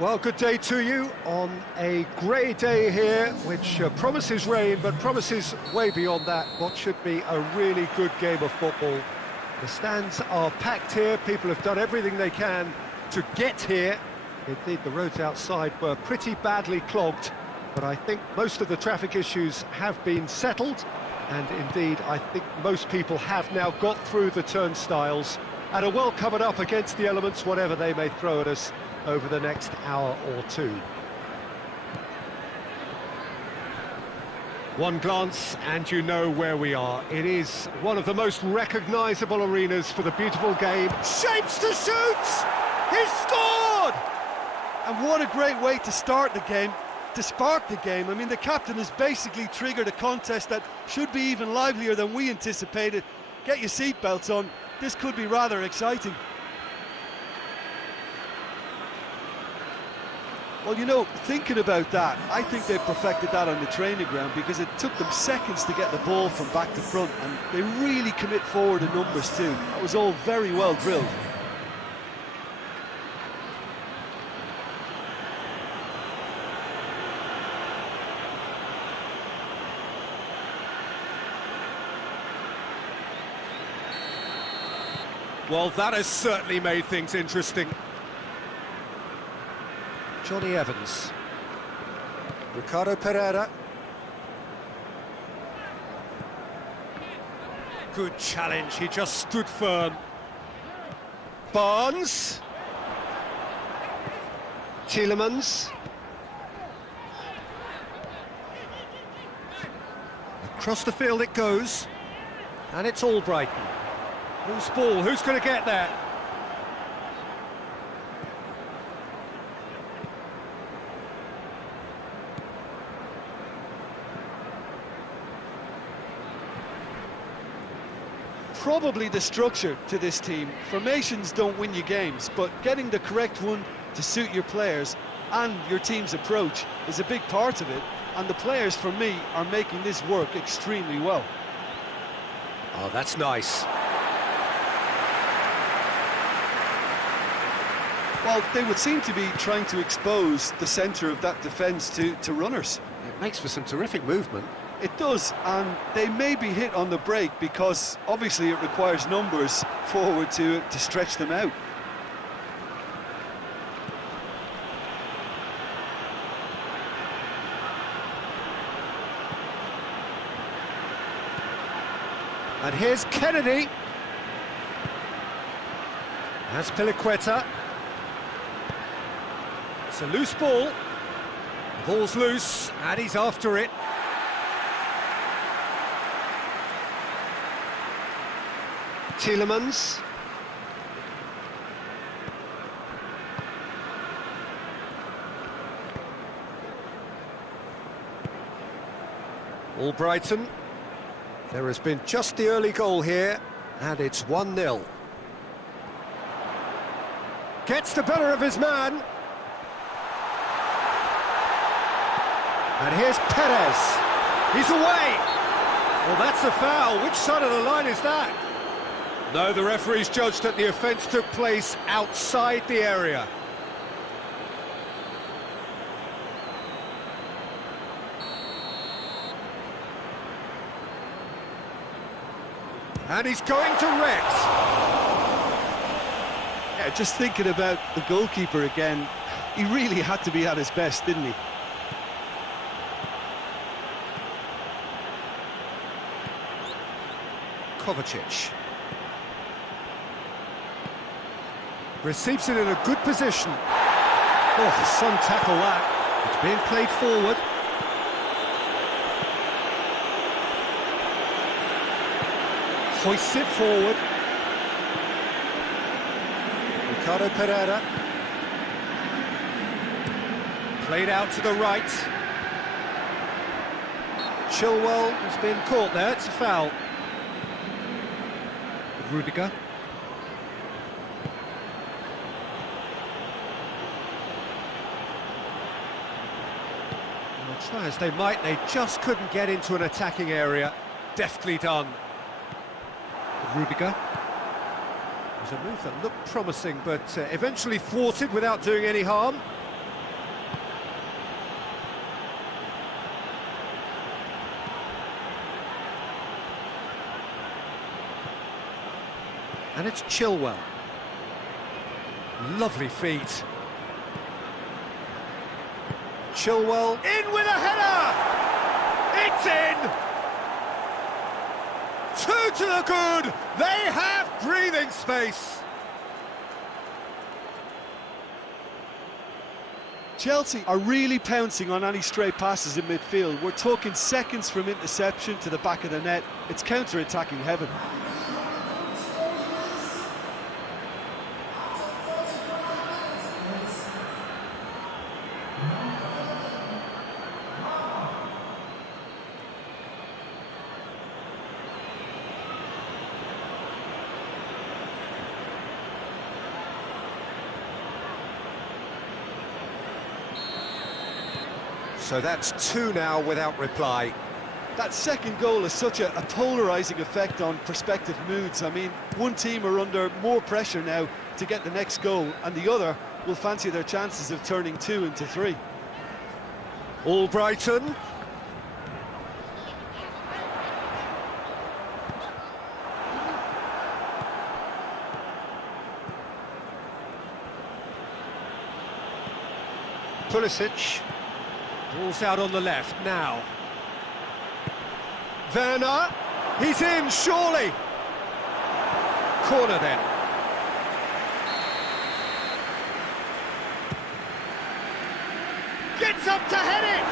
Well, good day to you on a grey day here, which promises rain, but promises way beyond that what should be a really good game of football. The stands are packed here, people have done everything they can to get here. Indeed, the roads outside were pretty badly clogged, but I think most of the traffic issues have been settled, and indeed, I think most people have now got through the turnstiles and are well covered up against the elements, whatever they may throw at us over the next hour or two. One glance and you know where we are. It is one of the most recognisable arenas for the beautiful game. Shapes to shoot! He's scored! And what a great way to start the game, to spark the game. I mean, the captain has basically triggered a contest that should be even livelier than we anticipated. Get your seatbelts on, this could be rather exciting. Well, you know, thinking about that, I think they perfected that on the training ground because it took them seconds to get the ball from back to front, and they really commit forward in numbers too. That was all very well drilled. Well, that has certainly made things interesting. Johnny Evans, Ricardo Pereira. Good challenge, he just stood firm. Barnes. Tielemans. Across the field it goes, and it's Albrighton. Loose ball, who's going to get there? Probably the structure to this team. Formations don't win you games, but getting the correct one to suit your players and your team's approach is a big part of it, and the players, for me, are making this work extremely well. Oh, that's nice. Well, they would seem to be trying to expose the centre of that defence to runners. It makes for some terrific movement. It does, and they may be hit on the break because obviously it requires numbers forward to stretch them out. And here's Kennedy. That's Piliqueta. It's a loose ball. The ball's loose, and he's after it. Tielemans. Albrighton. There has been just the early goal here, and it's 1-0. Gets the better of his man. And here's Perez. He's away. Well, that's a foul. Which side of the line is that? No, the referee's judged that the offence took place outside the area. And he's going to Rex. Yeah, just thinking about the goalkeeper again, he really had to be at his best, didn't he? Kovacic. Receives it in a good position. Oh, some tackle that. It's being played forward. Hoists it forward. Ricardo Pereira. Played out to the right. Chilwell has been caught there, it's a foul. Rudiger. Well, try as they might, they just couldn't get into an attacking area. Deftly done. Rudiger. It was a move that looked promising, but eventually thwarted without doing any harm. And it's Chilwell. Lovely feet. Chilwell in with a header! It's in! Two to the good! They have breathing space! Chelsea are really pouncing on any stray passes in midfield. We're talking seconds from interception to the back of the net. It's counter-attacking heaven. So that's two now without reply. That second goal has such a polarising effect on prospective moods. I mean, one team are under more pressure now to get the next goal, and the other will fancy their chances of turning 2 into 3. Albrighton. Pulisic. Ball's out on the left now. Werner, he's in, surely. Corner then. Gets up to head it!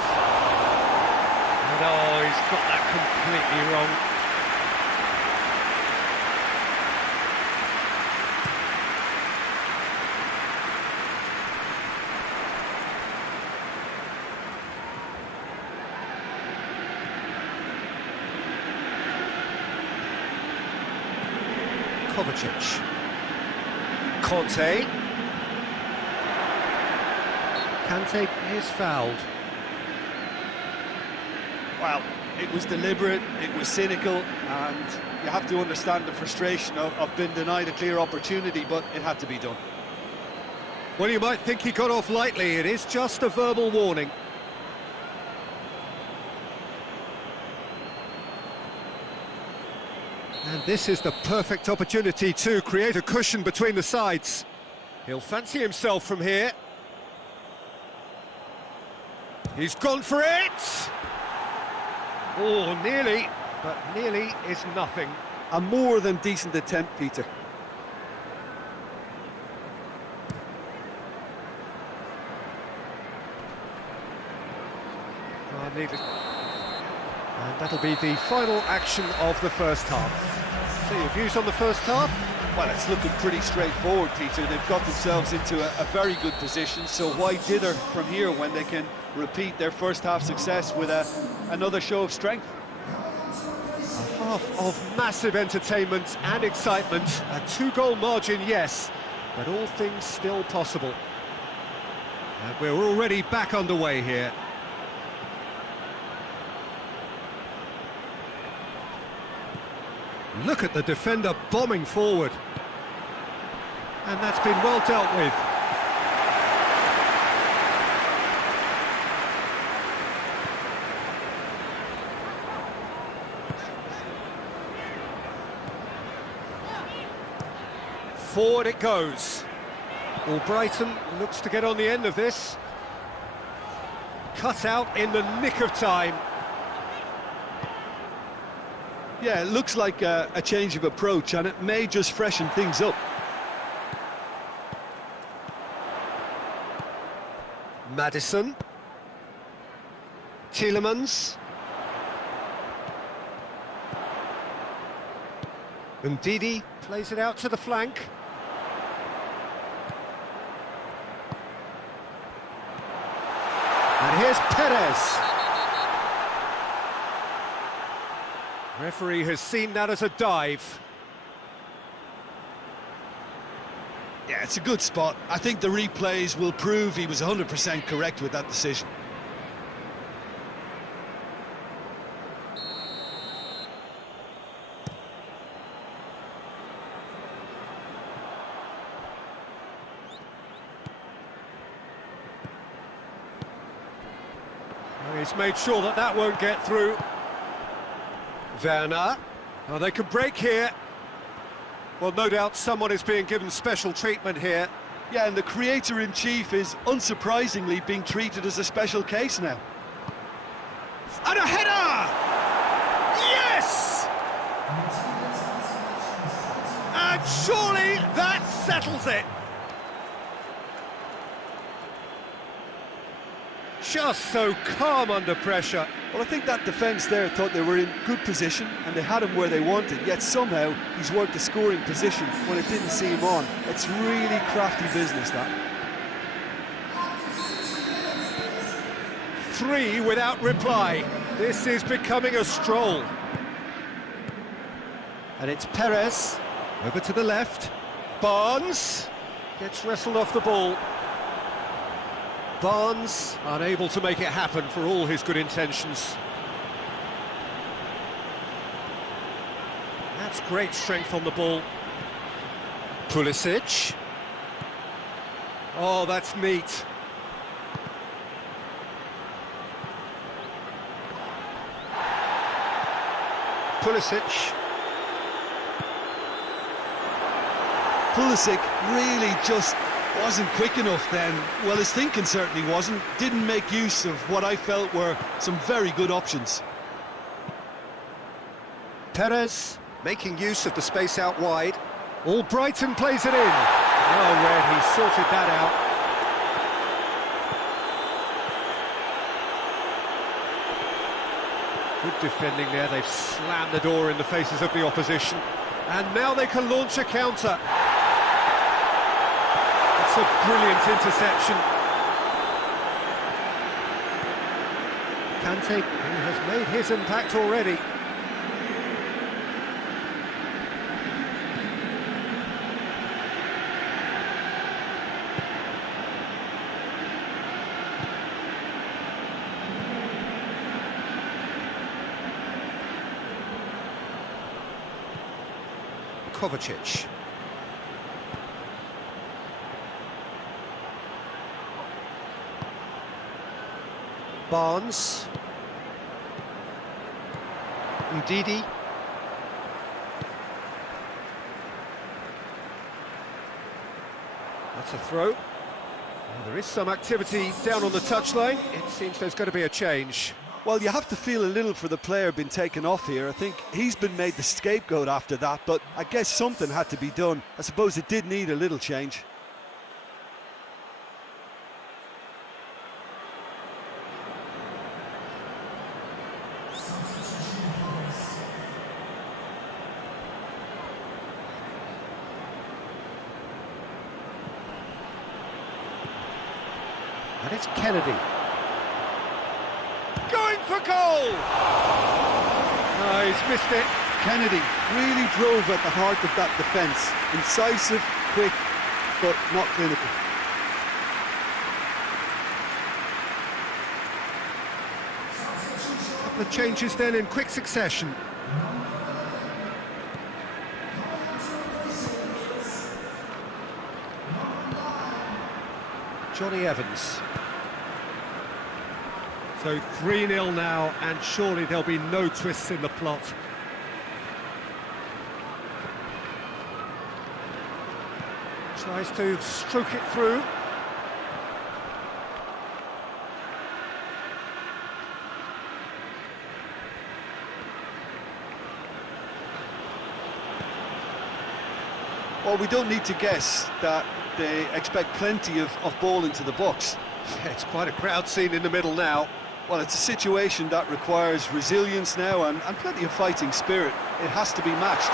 And oh, he's got that completely wrong. Kovacic. Conte. Kante is fouled. Well, it was deliberate, it was cynical, and you have to understand the frustration of being denied a clear opportunity, but it had to be done. Well, you might think he got off lightly. It is just a verbal warning. And this is the perfect opportunity to create a cushion between the sides. He'll fancy himself from here. He's gone for it! Oh, nearly, but nearly is nothing. A more than decent attempt, Peter. Needless. And that'll be the final action of the first half. So your views on the first half? Well, it's looking pretty straightforward, Peter. They've got themselves into a very good position, so why dither from here when they can repeat their first half success with another show of strength? A half of massive entertainment and excitement. A two-goal margin, yes, but all things still possible. And we're already back underway here. Look at the defender bombing forward. And that's been well dealt with. Forward it goes. Albrighton looks to get on the end of this. Cut out in the nick of time. Yeah, it looks like a change of approach, and it may just freshen things up. Maddison. Tielemans. Ndidi plays it out to the flank. And here's Perez. Referee has seen that as a dive. Yeah, it's a good spot. I think the replays will prove he was 100% correct with that decision. He's made sure that that won't get through. Werner. Oh, they could break here. Well, no doubt someone is being given special treatment here. Yeah, and the creator-in-chief is unsurprisingly being treated as a special case now. And a header! Yes! And surely that settles it. Just so calm under pressure. Well, I think that defence there thought they were in good position and they had him where they wanted, yet somehow he's worked the scoring position when it didn't see him on. It's really crafty business, that. 3 without reply. This is becoming a stroll. And it's Perez, over to the left. Barnes gets wrestled off the ball. Barnes unable to make it happen for all his good intentions. That's great strength on the ball. Pulisic. Oh, that's neat. Pulisic. Pulisic really just wasn't quick enough then. Well, his thinking certainly wasn't. Didn't make use of what I felt were some very good options. Perez making use of the space out wide. Albrighton plays it in. Oh, Red, he sorted that out. Good defending there. They've slammed the door in the faces of the opposition. And now they can launch a counter. It's a brilliant interception. Kante, who has made his impact already. Kovacic. Barnes. Ndidi. That's a throw. Well, there is some activity down on the touchline. It seems there's going to be a change. Well, you have to feel a little for the player being taken off here. I think he's been made the scapegoat after that, but I guess something had to be done. I suppose it did need a little change. And it's Kennedy. Going for goal! Oh, he's missed it. Kennedy really drove at the heart of that defence. Incisive, quick, but not clinical. A couple of changes then in quick succession. Johnny Evans. So 3-0 now, and surely there'll be no twists in the plot. Tries to stroke it through. Well, we don't need to guess that they expect plenty of ball into the box. Yeah, it's quite a crowd scene in the middle now. Well, it's a situation that requires resilience now and plenty of fighting spirit. It has to be matched.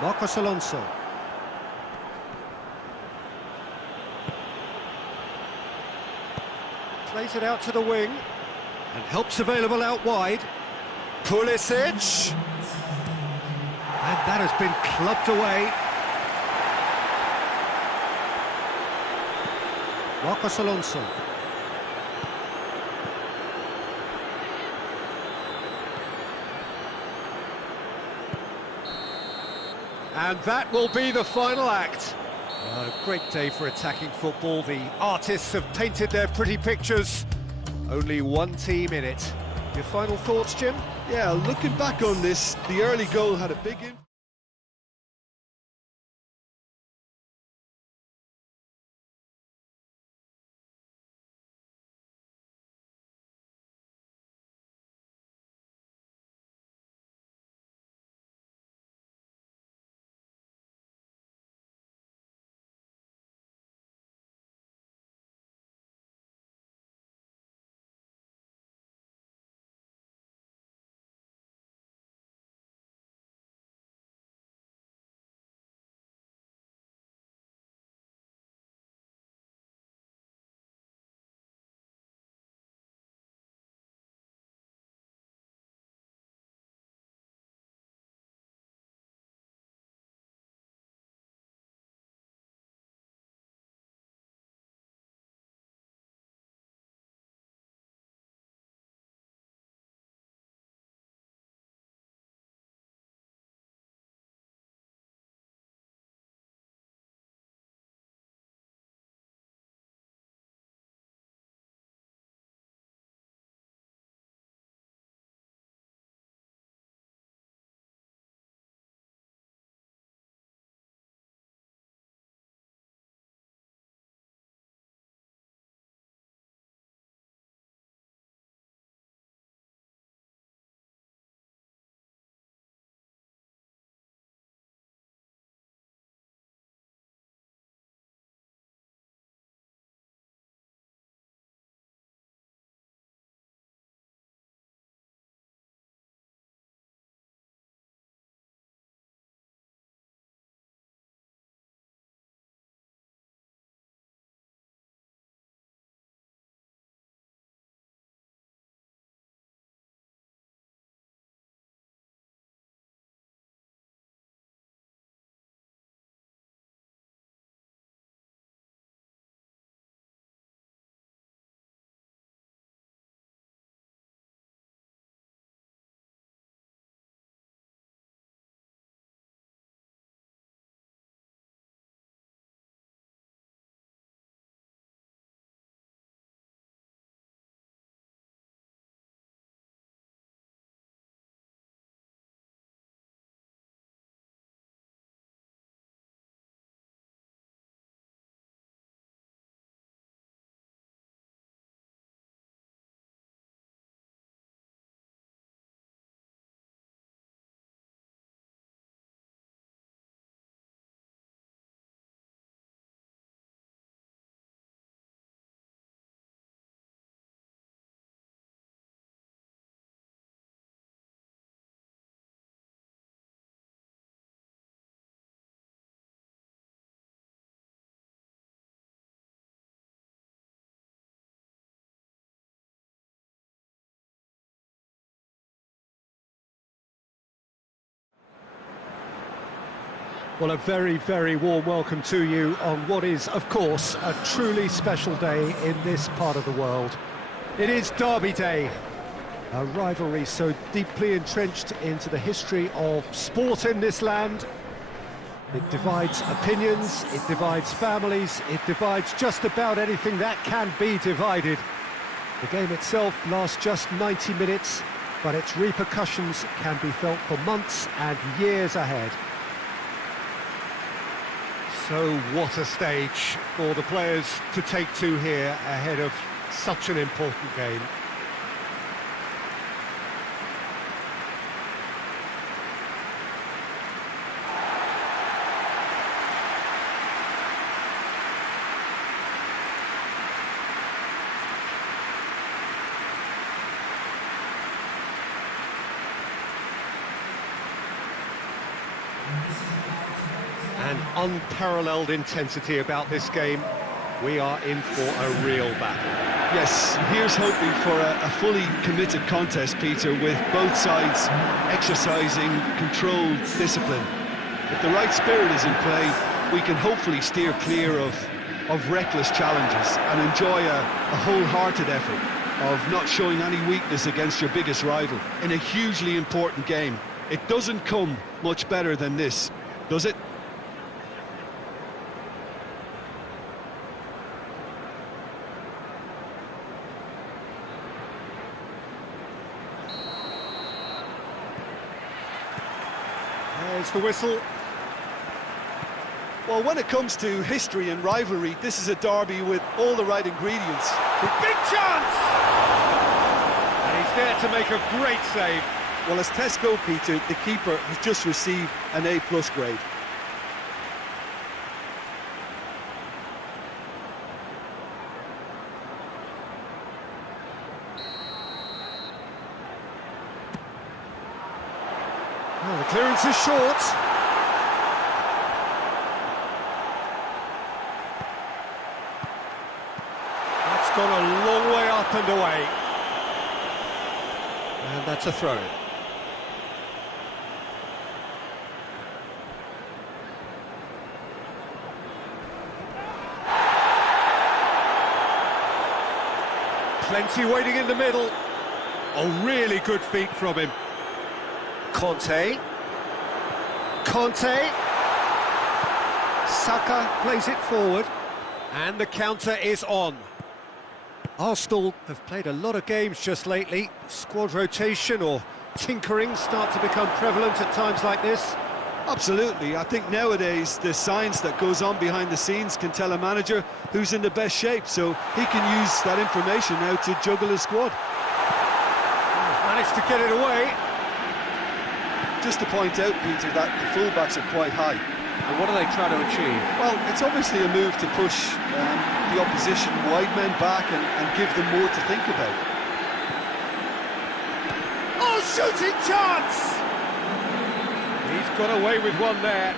Marcos Alonso. Plays it out to the wing. And help's available out wide. Pulisic. And that has been clubbed away. Marcos Alonso. And that will be the final act. A great day for attacking football. The artists have painted their pretty pictures. Only one team in it. Your final thoughts, Jim? Yeah, looking back on this, the early goal had a big impact. Well, a very, very warm welcome to you on what is, of course, a truly special day in this part of the world. It is Derby Day, a rivalry so deeply entrenched into the history of sport in this land. It divides opinions, it divides families, it divides just about anything that can be divided. The game itself lasts just 90 minutes, but its repercussions can be felt for months and years ahead. So what a stage for the players to take to here ahead of such an important game. An unparalleled intensity about this game. We are in for a real battle. Yes, here's hoping for a fully committed contest, Peter, with both sides exercising controlled discipline. If the right spirit is in play, we can hopefully steer clear of reckless challenges and enjoy a wholehearted effort of not showing any weakness against your biggest rival in a hugely important game. It doesn't come much better than this, does it? There's the whistle. Well, when it comes to history and rivalry, this is a derby with all the right ingredients. Big chance! And he's there to make a great save. Well, as test goalkeeper, the keeper has just received an A+ grade. Well, the clearance is short. That's gone a long way up and away. And that's a throw. Plenty waiting in the middle. Oh, really good feet from him. Conte. Saka plays it forward. And the counter is on. Arsenal have played a lot of games just lately. Squad rotation or tinkering start to become prevalent at times like this. Absolutely. I think nowadays the science that goes on behind the scenes can tell a manager who's in the best shape, so he can use that information now to juggle his squad. Managed to get it away. Just to point out, Peter, that the fullbacks are quite high. And what are they trying to achieve? Well, it's obviously a move to push the opposition wide men back and give them more to think about. Oh, shooting chance! He's got away with one there.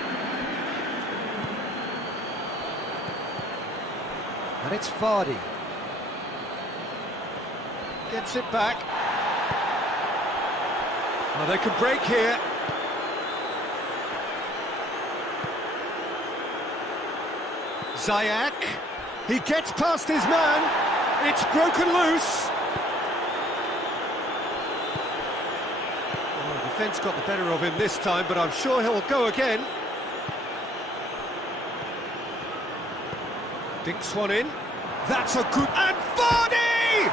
And it's Vardy. Gets it back. Oh, they can break here. Ziyech. He gets past his man. It's broken loose. Oh, the defence got the better of him this time, but I'm sure he'll go again. Dinks one in. That's a good... And Vardy!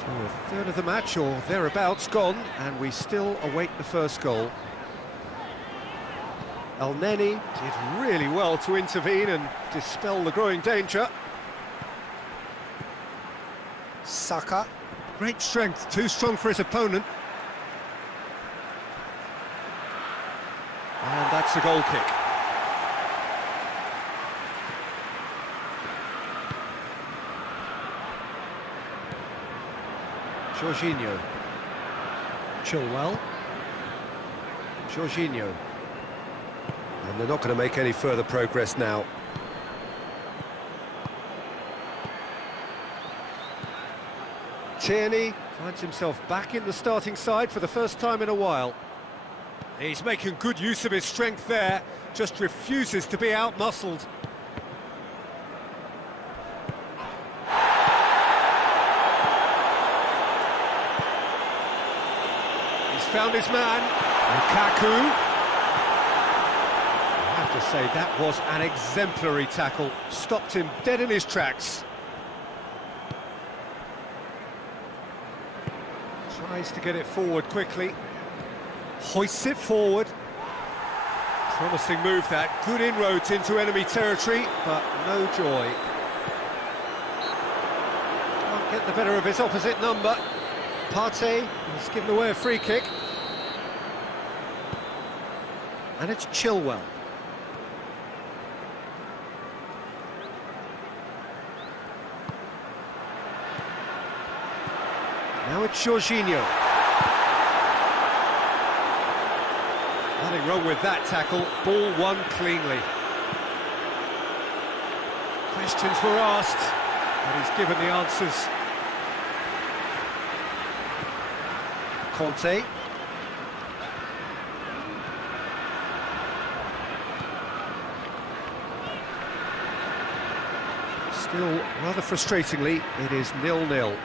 So a third of the match, or thereabouts, gone, and we still await the first goal. El Neni did really well to intervene and dispel the growing danger. Saka, great strength, too strong for his opponent. And that's a goal kick. Jorginho. Chilwell. Jorginho. And they're not going to make any further progress now. Tierney finds himself back in the starting side for the first time in a while. He's making good use of his strength there, just refuses to be out-muscled. He's found his man, Lukaku. I have to say, that was an exemplary tackle, stopped him dead in his tracks. Tries to get it forward quickly, hoists it forward. Promising move that, good inroads into enemy territory, but no joy. Can't get the better of his opposite number. Partey has given away a free kick. And it's Chilwell. Now it's Jorginho. Nothing wrong with that tackle, ball won cleanly. Questions were asked, but he's given the answers. Conte. Still, rather frustratingly, it is 0-0.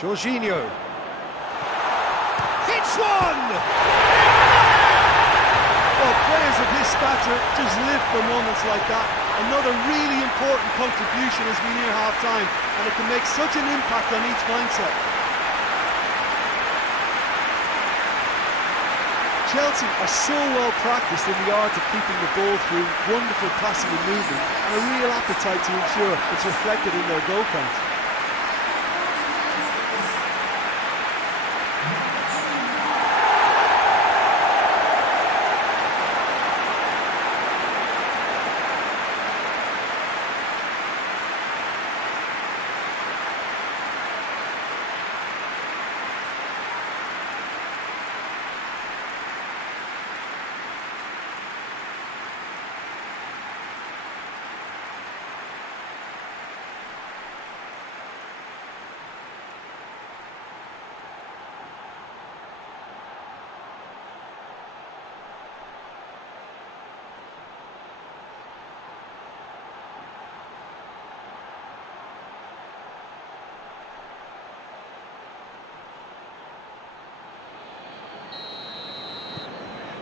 Jorginho. It's one! Well, players of his stature just live for moments like that. Another really important contribution as we near half-time, and it can make such an impact on each mindset. Chelsea are so well practiced in the art of keeping the ball through wonderful passing and movement, and a real appetite to ensure it's reflected in their goal count.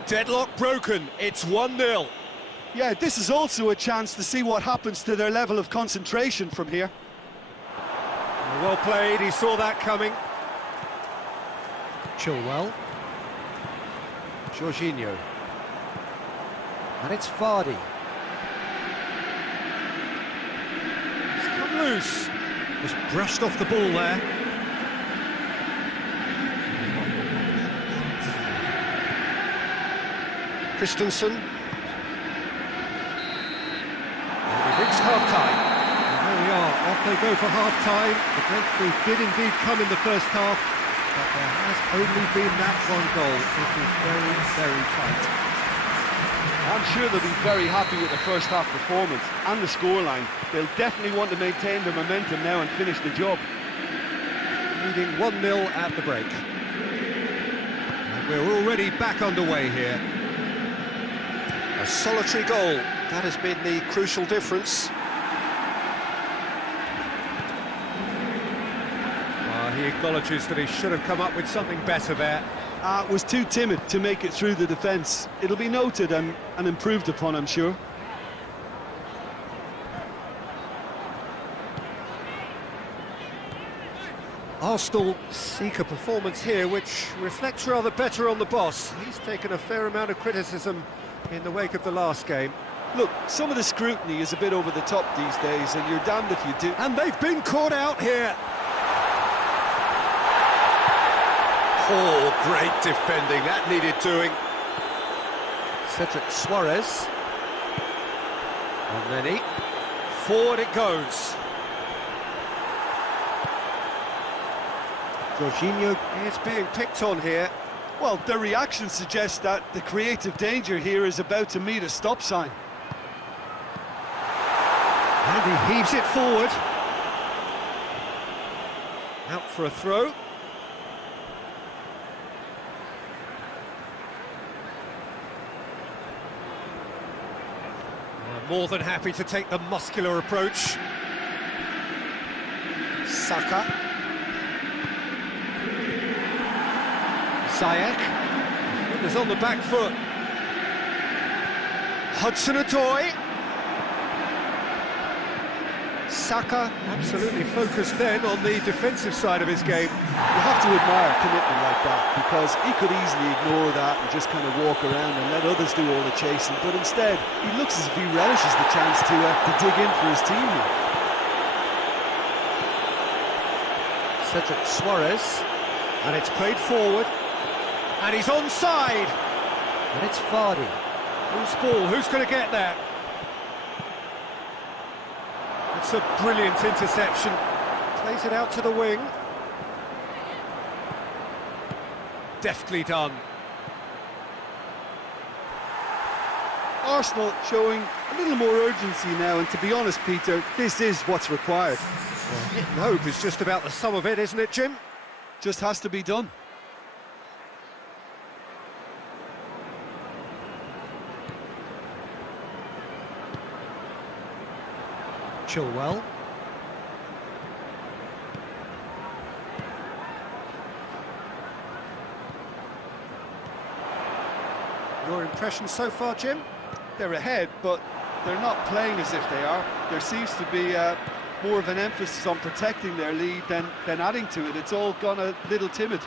Deadlock broken, it's 1-0. Yeah, this is also a chance to see what happens to their level of concentration from here. Well played, he saw that coming. Chilwell. Jorginho. And it's Vardy. He's come loose. Just brushed off the ball there. Christensen. And we've reached half-time. And there we are, off they go for half-time. The breakthrough did indeed come in the first half, but there has only been that one goal. It is very, very tight. I'm sure they'll be very happy with the first half performance and the scoreline. They'll definitely want to maintain their momentum now and finish the job. Leading 1-0 at the break. And we're already back underway here. A solitary goal, that has been the crucial difference. He acknowledges that he should have come up with something better there. Was too timid to make it through the defence. It'll be noted and improved upon, I'm sure. Arsenal seek a performance here which reflects rather better on the boss. He's taken a fair amount of criticism in the wake of the last game. Look, some of the scrutiny is a bit over the top these days, and you're damned if you do. And they've been caught out here. Oh, great defending, that needed doing. Cedric Suarez. And then forward it goes. Jorginho is being picked on here. Well, the reaction suggests that the creative danger here is about to meet a stop sign. And he heaves it forward. Out for a throw. More than happy to take the muscular approach. Saka. Ziyech. Is on the back foot. Hudson-Odoi. Saka absolutely focused then on the defensive side of his game. You have to admire a commitment like that, because he could easily ignore that and just kind of walk around and let others do all the chasing, but instead he looks as if he relishes the chance to dig in for his team here. Cedric Suarez, and it's played forward, and he's onside, and it's Vardy. Who's ball? Who's going to get that? It's a brilliant interception. Plays it out to the wing. Deftly done. Arsenal showing a little more urgency now, and to be honest, Peter, this is what's required. Well, hitting hope is just about the sum of it, isn't it, Jim? Just has to be done. Chilwell. impressions so far, Jim? They're ahead, but they're not playing as if they are. There seems to be more of an emphasis on protecting their lead than adding to it. It's all gone a little timid.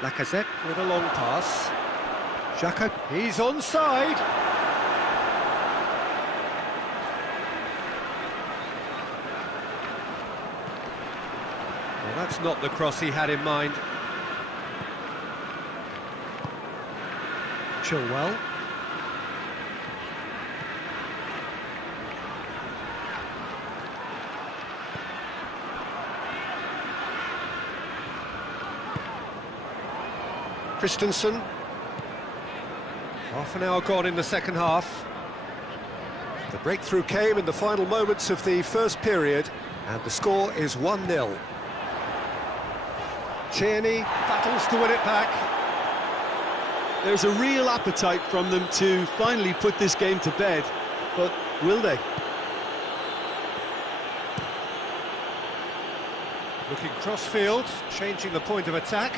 Lacazette with a long pass. Xhaka, he's onside. Well, that's not the cross he had in mind. Chilwell. Christensen. Half an hour gone in the second half. The breakthrough came in the final moments of the first period, and the score is 1-0. Tierney battles to win it back. There's a real appetite from them to finally put this game to bed, but will they? Looking cross-field, changing the point of attack.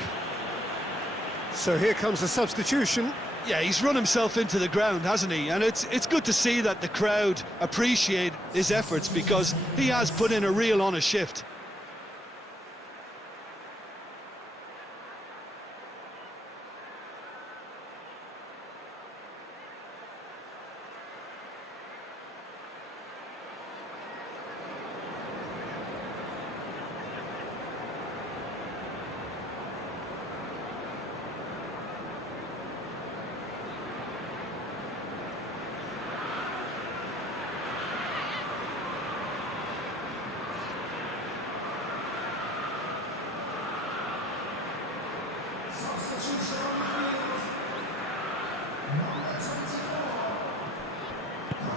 So here comes a substitution. Yeah, he's run himself into the ground, hasn't he? And it's good to see that the crowd appreciate his efforts, because he has put in a real honest shift.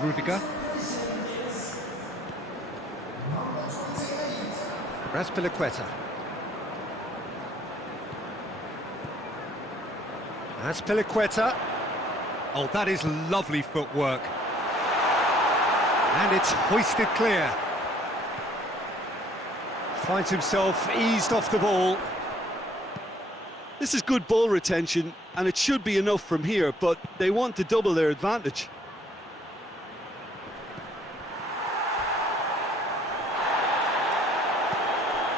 Rudiger. Azpilicueta. Azpilicueta. Oh, that is lovely footwork. And it's hoisted clear. Finds himself eased off the ball. This is good ball retention, and it should be enough from here, but they want to double their advantage.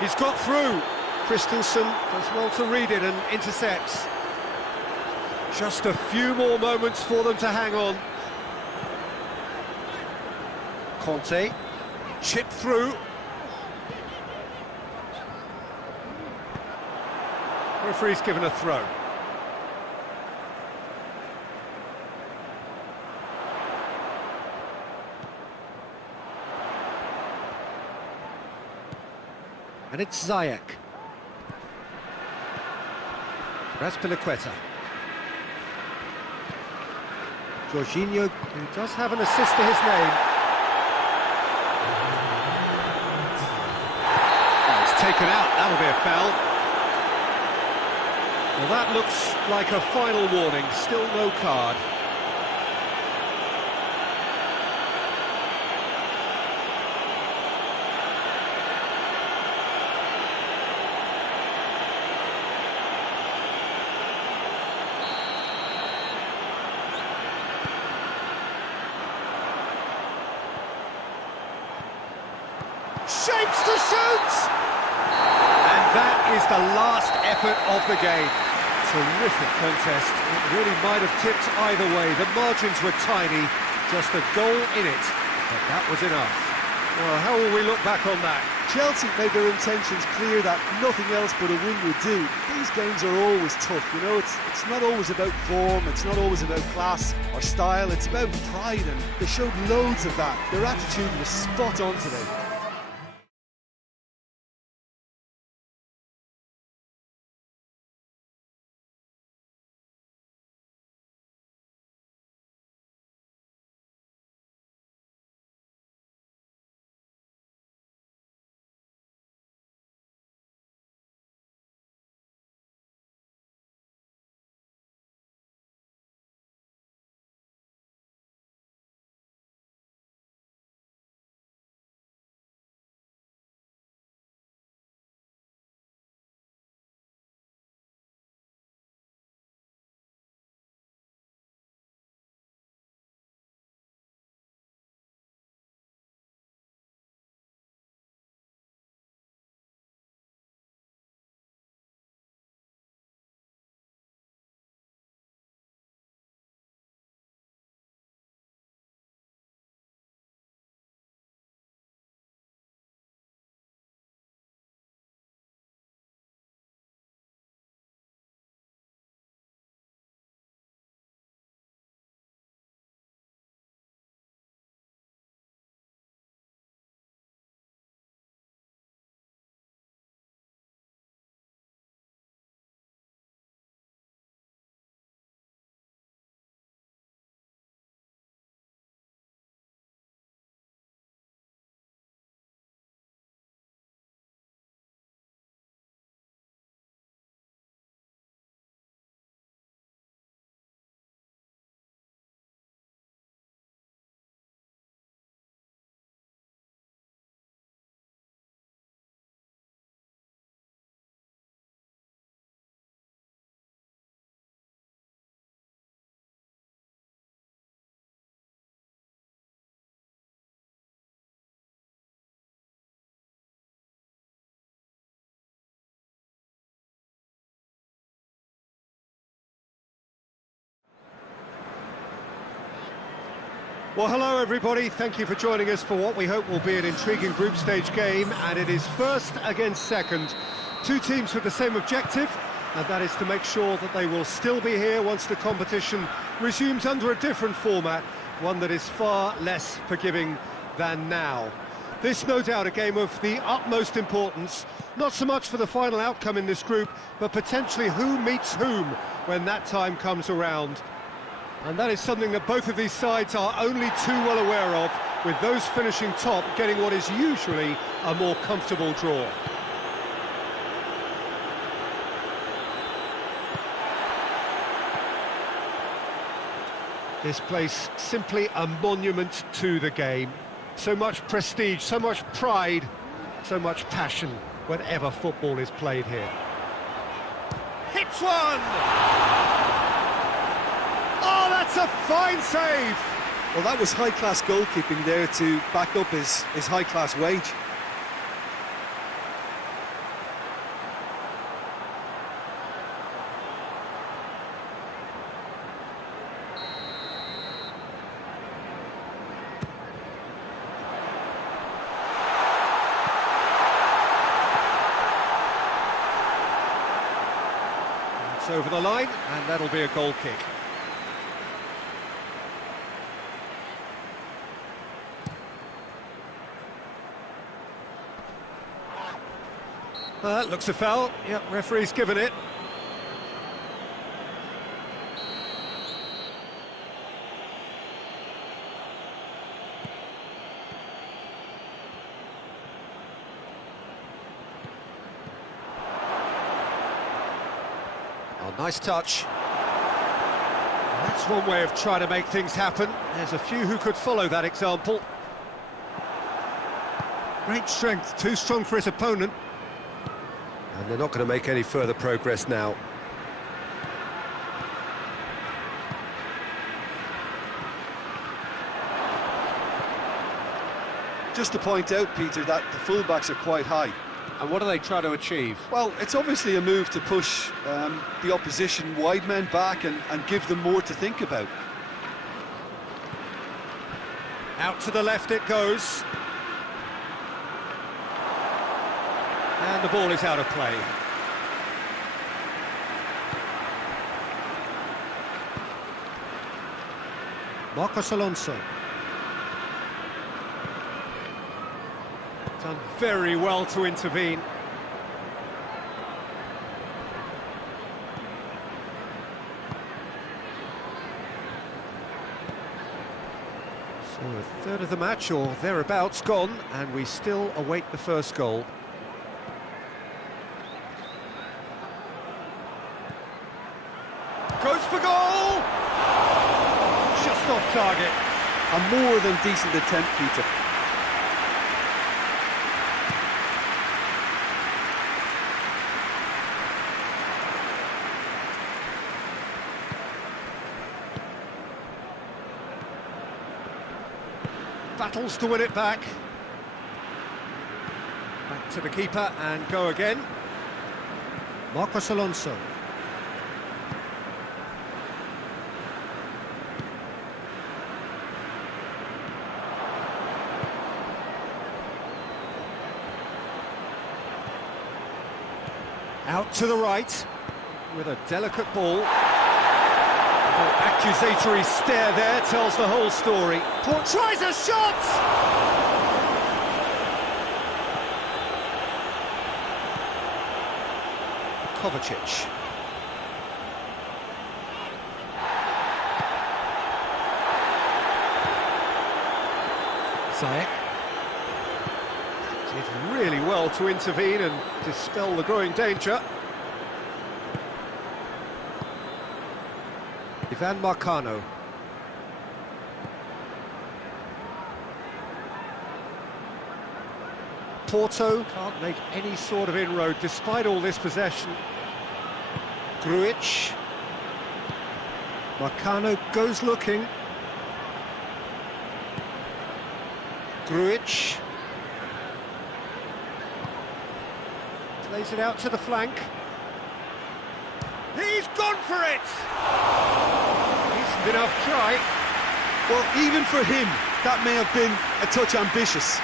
He's got through. Christensen does well to read it and intercepts. Just a few more moments for them to hang on. Conte, chipped through. Referee's given a throw. And it's Ziyech. Azpilicueta. Jorginho, who does have an assist to his name. Oh, it's taken out, that'll be a foul. Well, that looks like a final warning, still no card. Shapes to shoot! And that is the last effort of the game. Terrific contest. It really might have tipped either way. The margins were tiny, just a goal in it, but that was enough. Well, how will we look back on that? Chelsea made their intentions clear that nothing else but a win would do. These games are always tough, you know, it's not always about form, it's not always about class or style, it's about pride, and they showed loads of that. Their attitude was spot on today. Well, hello everybody, thank you for joining us for what we hope will be an intriguing group stage game, and it is first against second. Two teams with the same objective, and that is to make sure that they will still be here once the competition resumes under a different format, one that is far less forgiving than now. This, no doubt, a game of the utmost importance, not so much for the final outcome in this group, but potentially who meets whom when that time comes around. And that is something that both of these sides are only too well aware of, with those finishing top getting what is usually a more comfortable draw. This place simply a monument to the game. So much prestige, so much pride, so much passion whenever football is played here. Hits one! Oh, that's a fine save! Well, that was high-class goalkeeping there to back up his high-class wage. It's over the line, and that'll be a goal kick. That looks a foul. Yep, referee's given it. Oh, nice touch. That's one way of trying to make things happen. There's a few who could follow that example. Great strength, too strong for his opponent. And they're not going to make any further progress now. Just to point out, Peter, that the fullbacks are quite high. And what do they try to achieve? Well, it's obviously a move to push the opposition wide men back and give them more to think about. Out to the left it goes. And the ball is out of play. Marcos Alonso. Done very well to intervene. So a third of the match, or thereabouts, gone, and we still await the first goal. Goes for goal! Just off target. A more than decent attempt, Peter. Battles to win it back. Back to the keeper and go again. Marcos Alonso. Out to the right, with a delicate ball. The accusatory stare there tells the whole story. Port tries a shot! Kovacic. Ziyech. Did really well to intervene and dispel the growing danger. Ivan Marcano. Porto can't make any sort of inroad despite all this possession. Grujic. Marcano goes looking. Grujic. Plays it out to the flank. He's gone for it! Decent enough try. Well, even for him, that may have been a touch ambitious.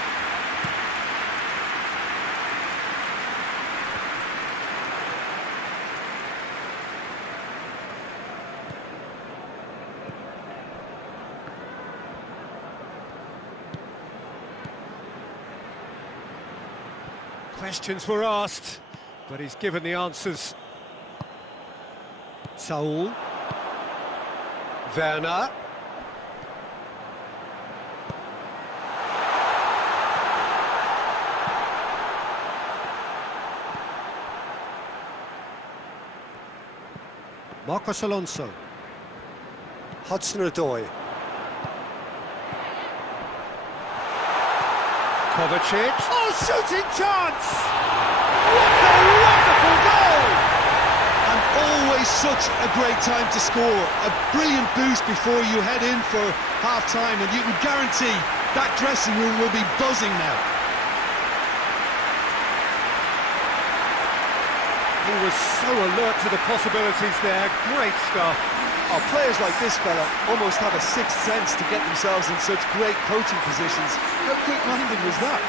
Questions were asked, but he's given the answers. Saul. Werner. Marcos Alonso. Hudson-Odoi. Kovacic. Oh, shooting chance! What a wonderful goal! And always such a great time to score. A brilliant boost before you head in for half-time, and you can guarantee that dressing room will be buzzing now. He was so alert to the possibilities there. Great stuff. Oh, players like this fella almost have a sixth sense to get themselves in such great coaching positions. How quick-minded was that?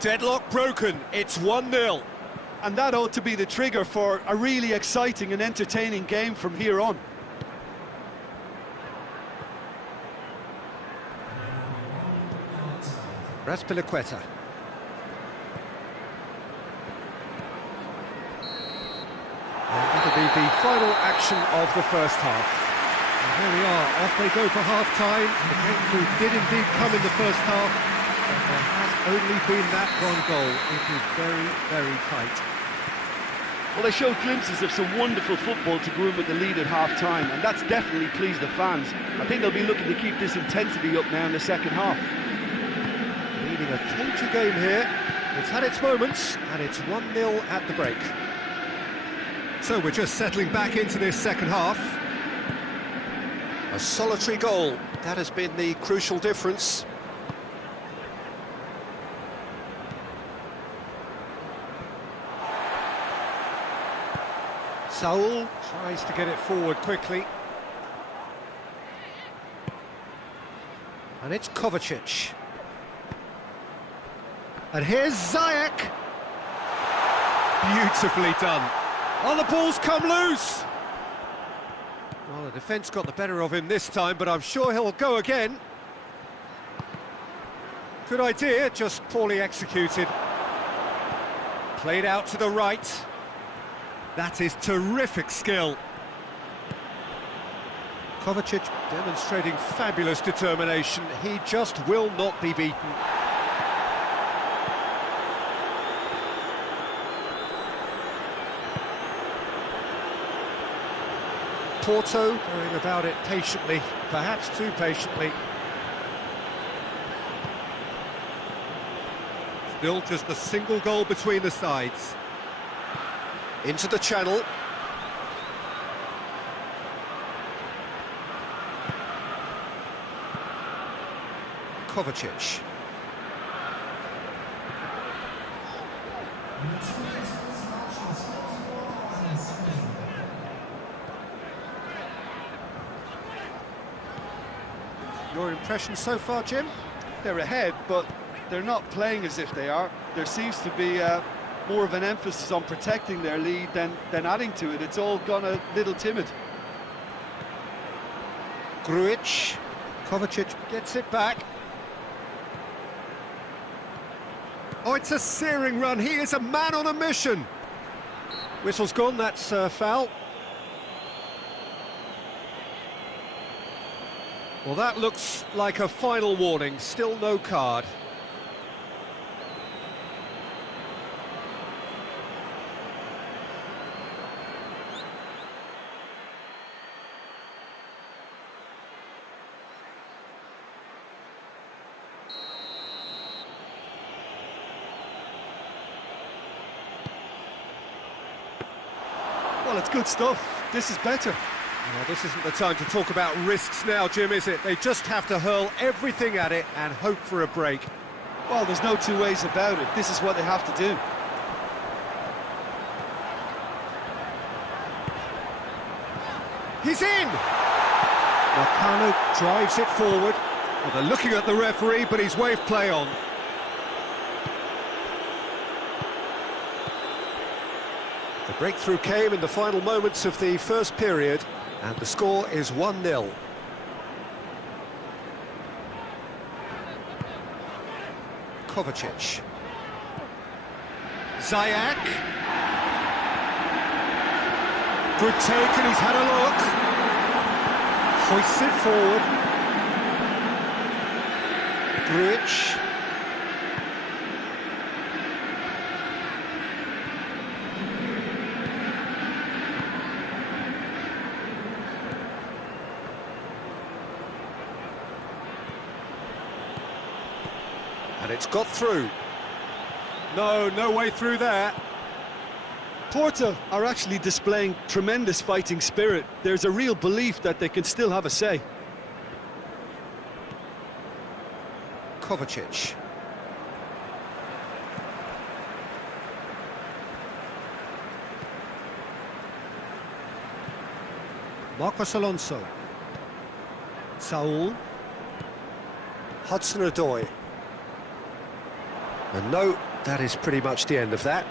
Deadlock broken, it's 1-0. And that ought to be the trigger for a really exciting and entertaining game from here on. Raspilicueta. And that'll be the final action of the first half. And there we are, off they go for half-time. The game did indeed come in the first half. But there has only been that one goal. It is very, very tight. Well, they showed glimpses of some wonderful football to go in with the lead at half-time, and that's definitely pleased the fans. I think they'll be looking to keep this intensity up now in the second half. Leading a cagey game here. It's had its moments, and it's 1-0 at the break. So we're just settling back into this second half. A solitary goal. That has been the crucial difference. Saul tries to get it forward quickly. And it's Kovacic. And here's Ziyech. Beautifully done. Oh, the ball's come loose. Well, the defence got the better of him this time, but I'm sure he'll go again. Good idea, just poorly executed. Played out to the right. That is terrific skill. Kovacic demonstrating fabulous determination. He just will not be beaten. Porto going about it patiently, perhaps too patiently. Still just a single goal between the sides. Into the channel. Kovacic. Your impression so far, Jim? They're ahead, but they're not playing as if they are. There seems to be more of an emphasis on protecting their lead than adding to it. It's all gone a little timid. Grujic. Kovacic gets it back. Oh, it's a searing run. He is a man on a mission. Whistle's gone, that's foul. Well, that looks like a final warning. Still no card. Well, it's good stuff. This is better. Well, this isn't the time to talk about risks now, Jim, is it? They just have to hurl everything at it and hope for a break. Well, there's no two ways about it. This is what they have to do. He's in! Marcano drives it forward. Well, they're looking at the referee, but he's waved play on. The breakthrough came in the final moments of the first period, and the score is 1-0. Kovacic. Ziyech. Good take, and he's had a look. Hoists it forward. Grujic. And it's got through. No way through there. Porto are actually displaying tremendous fighting spirit. There's a real belief that they can still have a say. Kovacic. Marcos Alonso. Saul. Hudson-Odoi. And no, that is pretty much the end of that.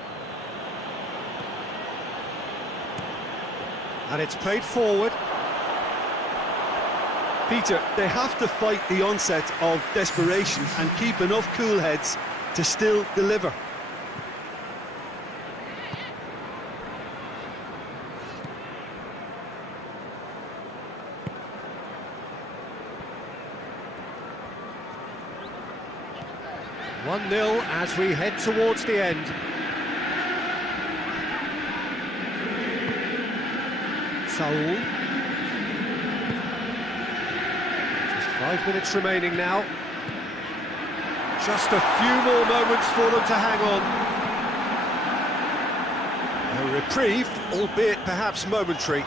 And it's played forward. Peter, they have to fight the onset of desperation and keep enough cool heads to still deliver. One 0 as we head towards the end. Saul. Just 5 minutes remaining now. Just a few more moments for them to hang on. A reprieve, albeit perhaps momentary.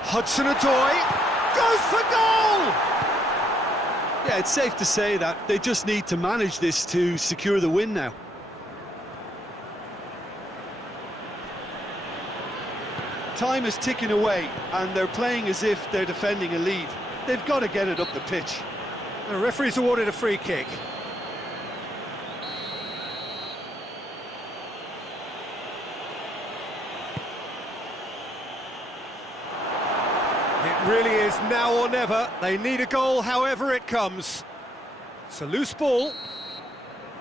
Hudson-Odoi goes for goal! Yeah, it's safe to say that they just need to manage this to secure the win now. Time is ticking away, and they're playing as if they're defending a lead. They've got to get it up the pitch. The referee's awarded a free kick. It really is now or never. They need a goal, however it comes. It's a loose ball.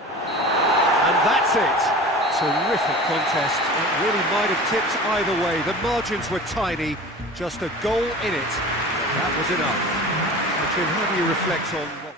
And that's it. Terrific contest. It really might have tipped either way. The margins were tiny. Just a goal in it. That was enough. So, Jim, how do you reflect on what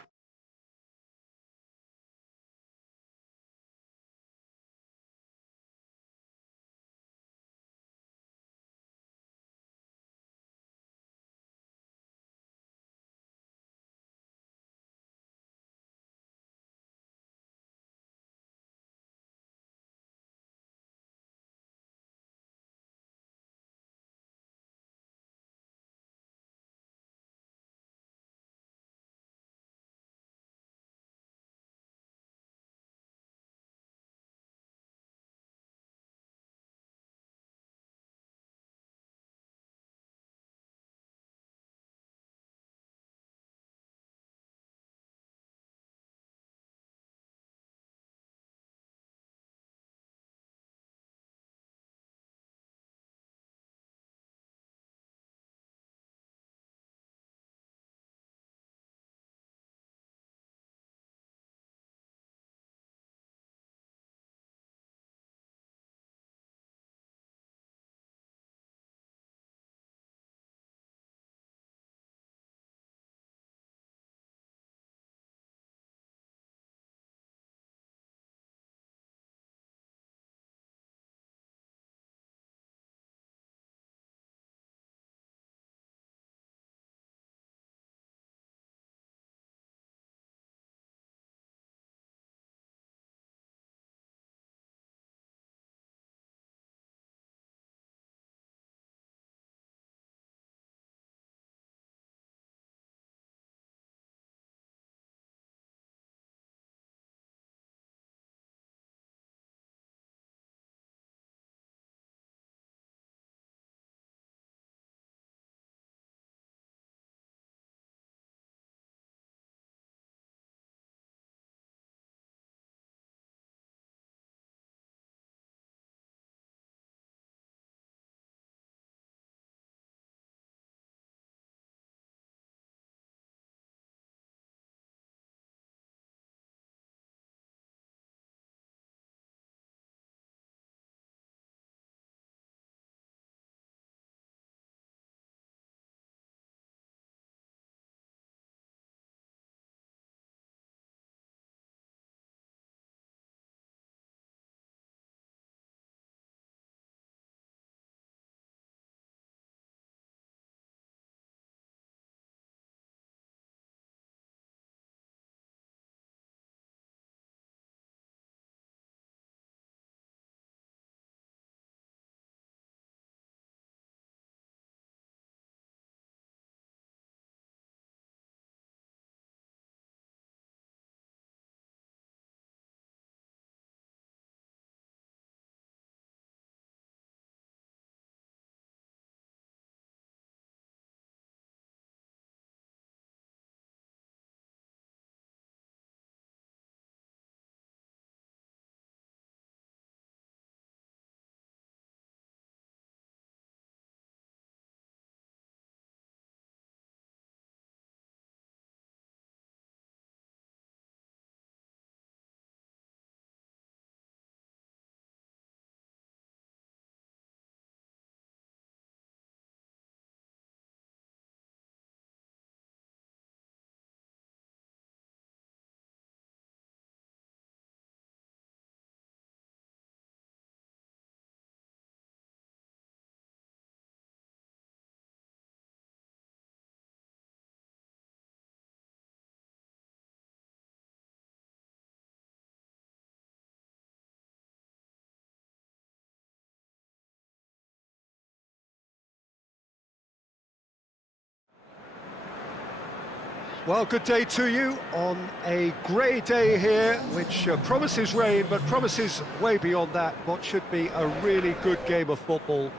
Well, good day to you on a grey day here, which promises rain, but promises way beyond that what should be a really good game of football.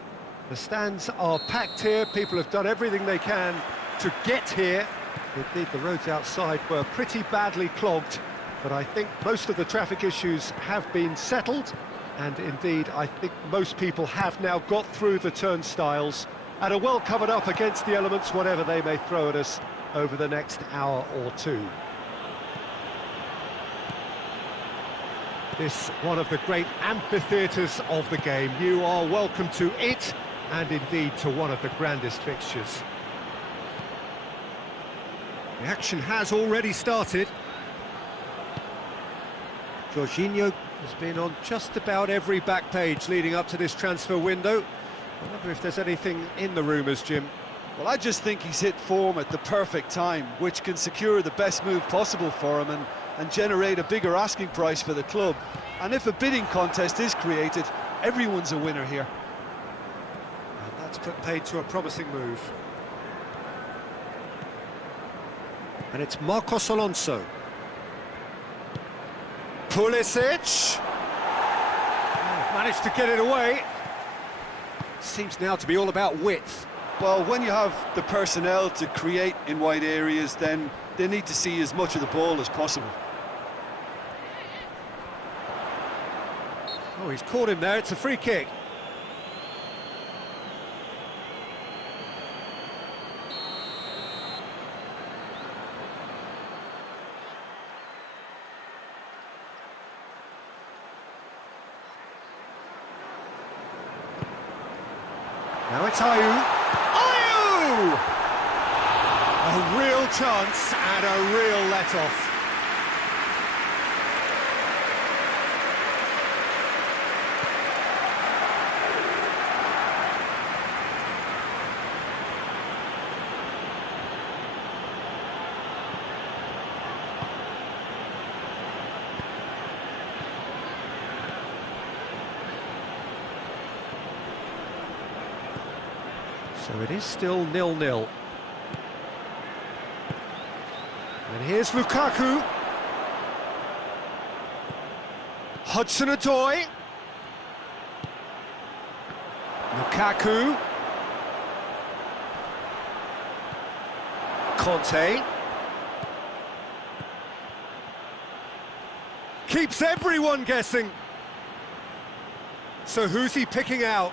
The stands are packed here, people have done everything they can to get here. Indeed, the roads outside were pretty badly clogged, but I think most of the traffic issues have been settled, and indeed, I think most people have now got through the turnstiles and are well covered up against the elements, whatever they may throw at us over the next hour or two. This one of the great amphitheatres of the game. You are welcome to it, and indeed to one of the grandest fixtures. The action has already started. Jorginho has been on just about every back page leading up to this transfer window. I wonder if there's anything in the rumours, Jim. Well, I just think he's hit form at the perfect time, which can secure the best move possible for him and generate a bigger asking price for the club. And if a bidding contest is created, everyone's a winner here. And that's put paid to a promising move. And it's Marcos Alonso. Pulisic. Oh, managed to get it away. Seems now to be all about width. Well, when you have the personnel to create in wide areas, then they need to see as much of the ball as possible. Oh, he's caught him there, it's a free kick. Now it's Ayew. A real chance and a real let-off. So it is still 0-0. And here's Lukaku. Hudson-Odoi. Lukaku. Conte. Keeps everyone guessing. So who's he picking out?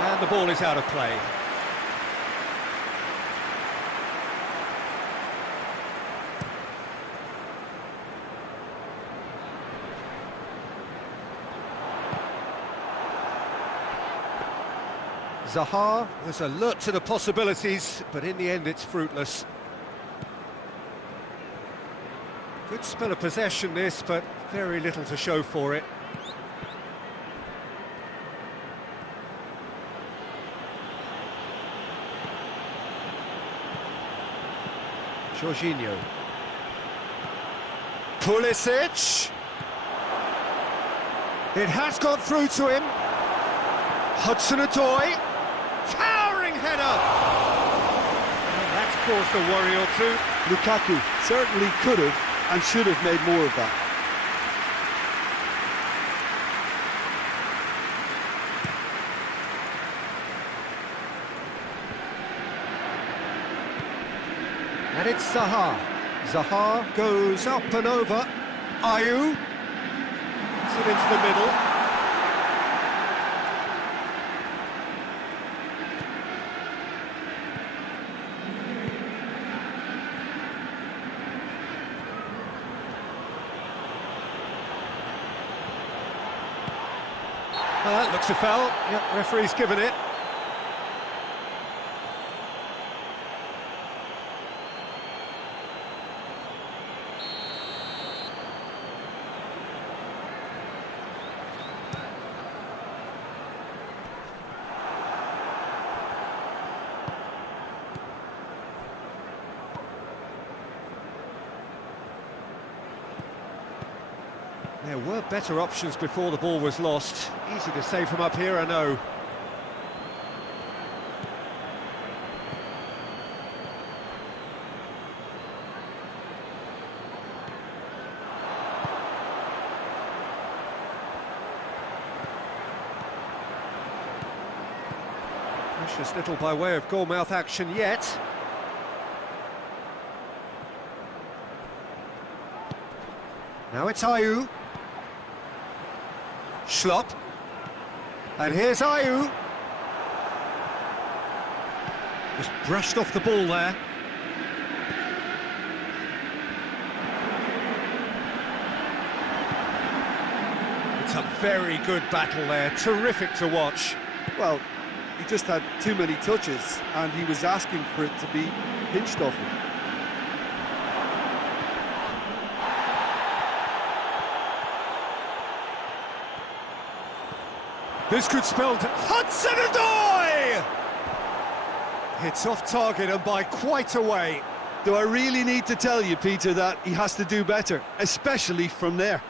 And the ball is out of play. Zaha was alert to the possibilities, but in the end it's fruitless. Good spell of possession this, but very little to show for it. Jorginho. Pulisic. It has got through to him. Hudson-Odoi. Towering header. And that's caused a worry or two. Lukaku certainly could have and should have made more of that. And it's Zaha. Zaha goes up and over. Ayew. Puts it into the middle. Well, that looks a foul. Yep, referee's given it. There were better options before the ball was lost. Easy to say from up here, I know. Precious little by way of goal-mouth action yet. Now it's Ayew. Schlupp. And here's Ayew. Just brushed off the ball there. It's a very good battle there, terrific to watch. Well, he just had too many touches, and he was asking for it to be pinched off him. This could spell Hudson-Odoi! It's off target and by quite a way. Do I really need to tell you, Peter, that he has to do better, especially from there?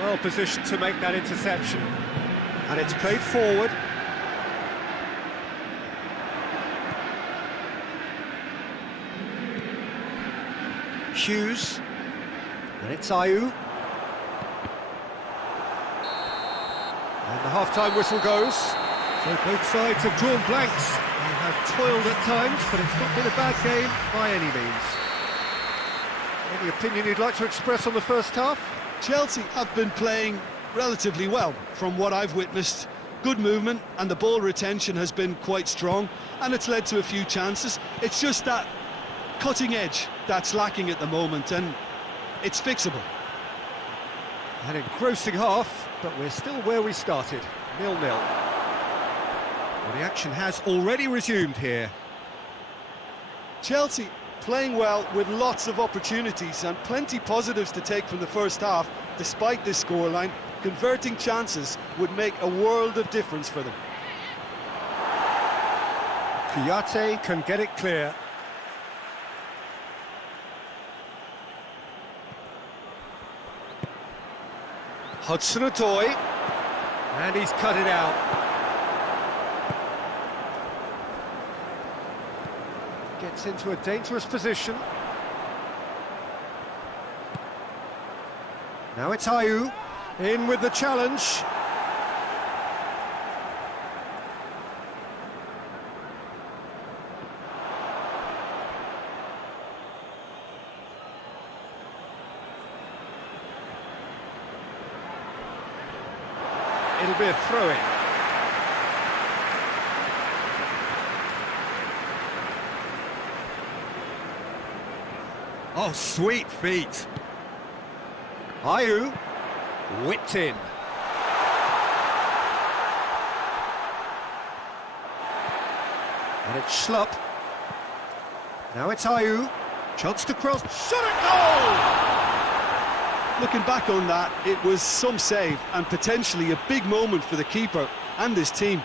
Well positioned to make that interception. And it's played forward. Hughes, and it's Ayew. And the half-time whistle goes. So both sides have drawn blanks. They have toiled at times, but it's not been a bad game by any means. Any opinion you'd like to express on the first half? Chelsea have been playing relatively well, from what I've witnessed. Good movement, and the ball retention has been quite strong, and it's led to a few chances. It's just that cutting edge that's lacking at the moment, and it's fixable. An engrossing half, but we're still where we started, 0-0. Well, the action has already resumed here. Chelsea playing well with lots of opportunities and plenty positives to take from the first half. Despite this scoreline, converting chances would make a world of difference for them. Kouyaté can get it clear. Hudson-Odoi, and he's cut it out. Gets into a dangerous position. Now it's Ayew, in with the challenge. It'll be a throw-in. Oh, sweet feet. Ayew, whipped in. And it's Schlupp. Now it's Ayew. Chance to cross. Shot at goal! Looking back on that, it was some save and potentially a big moment for the keeper and his team.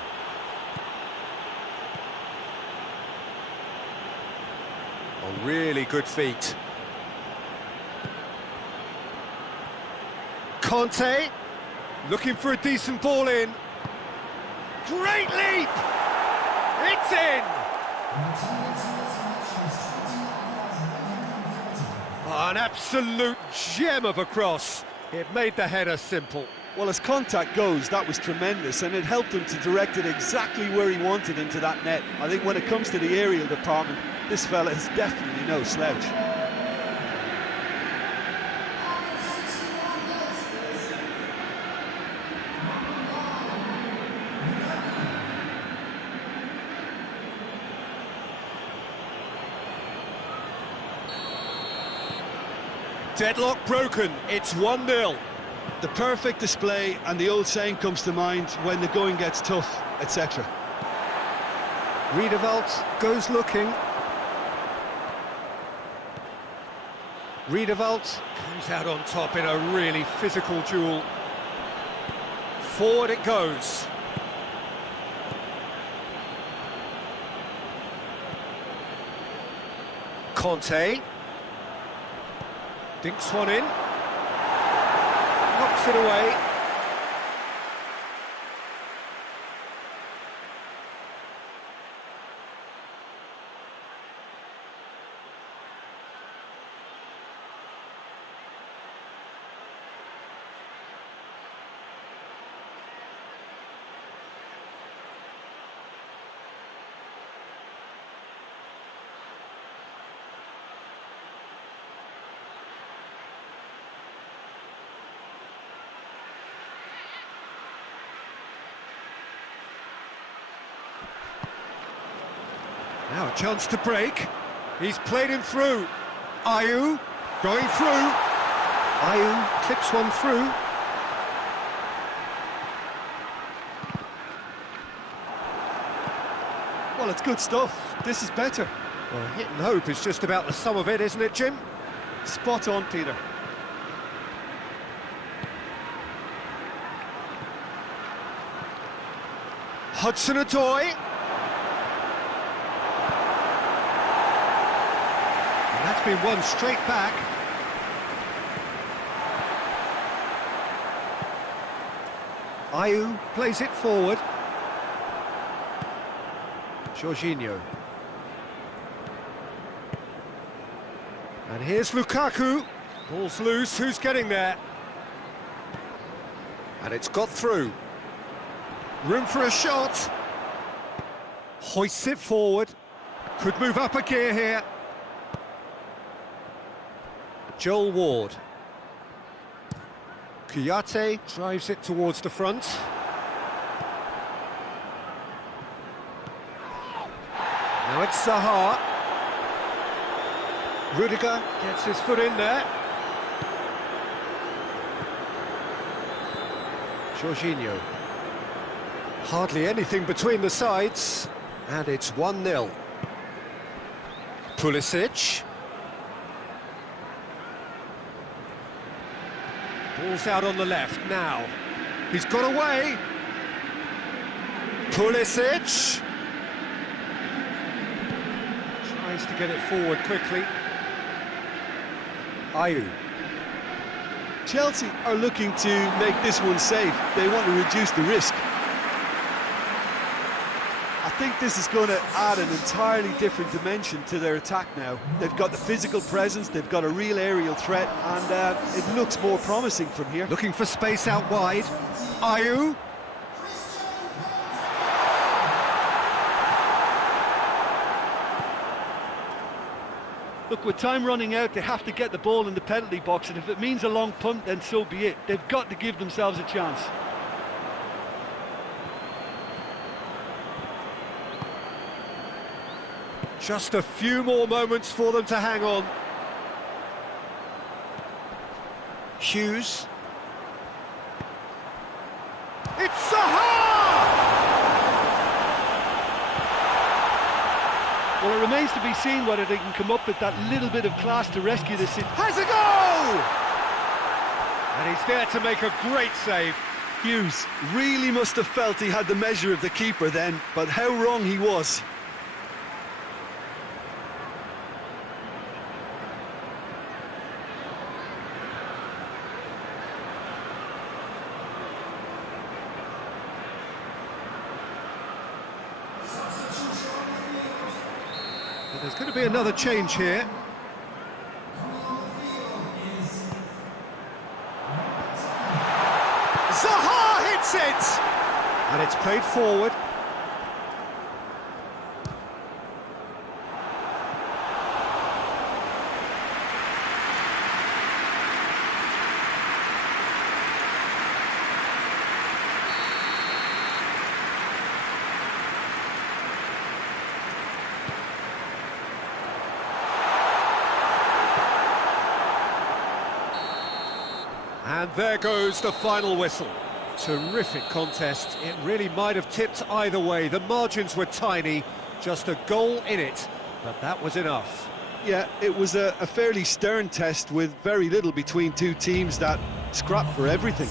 Oh, really good feet. Conte, looking for a decent ball in. Great leap! It's in! Oh, an absolute gem of a cross. It made the header simple. Well, as contact goes, that was tremendous, and it helped him to direct it exactly where he wanted into that net. I think when it comes to the aerial department, this fella is definitely no slouch. Deadlock broken, it's 1-0. The perfect display, and the old saying comes to mind: when the going gets tough, etc. Riedewald goes looking. Riedewald comes out on top in a really physical duel. Forward it goes. Conte. Dinks one in. Knocks it away. Now a chance to break. He's played him through. Ayew going through. Ayew clips one through. Well, it's good stuff. This is better. Well, hit and hope is just about the sum of it, isn't it, Jim? Spot on, Peter. Hudson-Odoi. That's been won straight back. Ayew plays it forward. Jorginho. And here's Lukaku. Ball's loose, who's getting there? And it's got through. Room for a shot. Hoists it forward. Could move up a gear here. Joel Ward. Kouyaté drives it towards the front. Now it's Zaha. Rudiger gets his foot in there. Jorginho. Hardly anything between the sides. And it's 1-0. Pulisic. Ball's out on the left now. He's got away. Pulisic. Tries to get it forward quickly. Ayew. Chelsea are looking to make this one safe. They want to reduce the risk. I think this is going to add an entirely different dimension to their attack now. They've got the physical presence, they've got a real aerial threat, and it looks more promising from here. Looking for space out wide. Ayew. Look, with time running out, they have to get the ball in the penalty box, and if it means a long punt, then so be it. They've got to give themselves a chance. Just a few more moments for them to hang on. Hughes. It's Zaha! Well, it remains to be seen whether they can come up with that little bit of class to rescue this. Has a goal! And he's there to make a great save. Hughes really must have felt he had the measure of the keeper then, but how wrong he was. There's going to be another change here. Zaha hits it! And it's played forward. And there goes the final whistle. Terrific contest. It really might have tipped either way. The margins were tiny, just a goal in it, but that was enough. Yeah, it was a fairly stern test with very little between two teams that scrapped for everything.